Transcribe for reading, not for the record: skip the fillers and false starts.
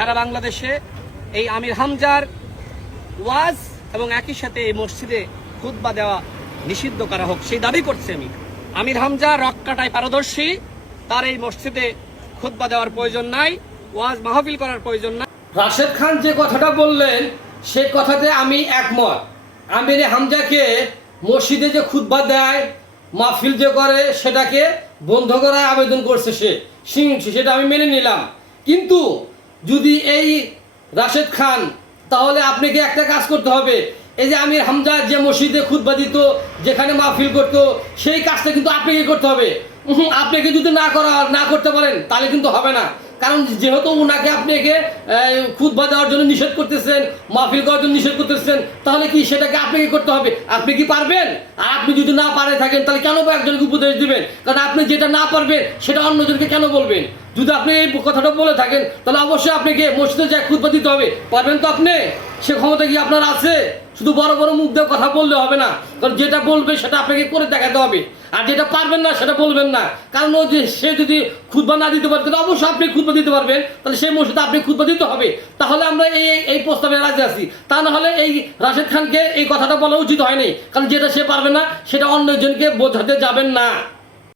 সারা বাংলাদেশে এই আমির হামজার ওয়াজ এবং একই সাথে এই মসজিদে খুতবা দেওয়া নিষিদ্ধ করা হোক, সেই দাবি করছে আমি। আমির হামজা রক কাটায় পারদর্শী, তার এই মসজিদে খুতবা দেওয়ার প্রয়োজন নাই, ওয়াজ মাহফিল করার প্রয়োজন নাই। রাশেদ খান যে কথাটা বললেন সেই কথাতে আমি একমত। আমির হামজাকে মসজিদে যে খুতবা দেয়, মাহফিল যে করে, সেটাকে বন্ধ করার আবেদন করছে সে, সেটা আমি মেনে নিলাম। কিন্তু যদি এই রাশেদ খান, তাহলে আপনাকে একটা কাজ করতে হবে, এই যে আমির হামজা যে মসজিদে খুতবা দিত, যেখানে মাহফিল করতো, সেই কাজটা কিন্তু আপনাকে করতে হবে। আপনাকে যদি না করতে পারেন তাহলে কিন্তু হবে না। কারণ যেহেতু ওনাকে আপনাকে খুতবা দেওয়ার জন্য নিষেধ করতেছেন, মাহফিল করার জন্য নিষেধ করতেছেন, তাহলে কি সেটাকে আপনাকে করতে হবে? আপনি কি পারবেন? আর আপনি যদি না পারে থাকেন তাহলে কেন একজনকে উপদেশ দিবেন? কারণ আপনি যেটা না পারবেন সেটা অন্যজনকে কেন বলবেন? যদি আপনি এই কথাটা বলে থাকেন তাহলে অবশ্যই আপনাকে মসজিদে যা খুতবা দিতে হবে। পারবেন তো আপনি? সে ক্ষমতা কি আপনার আছে? শুধু বড় বড় মুখ দিয়ে কথা বললে হবে না, কারণ যেটা বলবে সেটা আপনাকে করে দেখাতে হবে। আর যেটা পারবেন না সেটা বলবেন না, কারণ ও যে সে যদি খুতবা না দিতে পারে তাহলে অবশ্যই আপনি খুতবা দিতে পারবেন, তাহলে সেই মসজিদে আপনি খুতবা দিতে হবে। তাহলে আমরা এই প্রস্তাবে রাজি আছি। তা না হলে এই রাশেদ খানকে এই কথাটা বলা উচিত হয়নি, কারণ যেটা সে পারবে না সেটা অন্যজনকে বোঝাতে যাবেন না।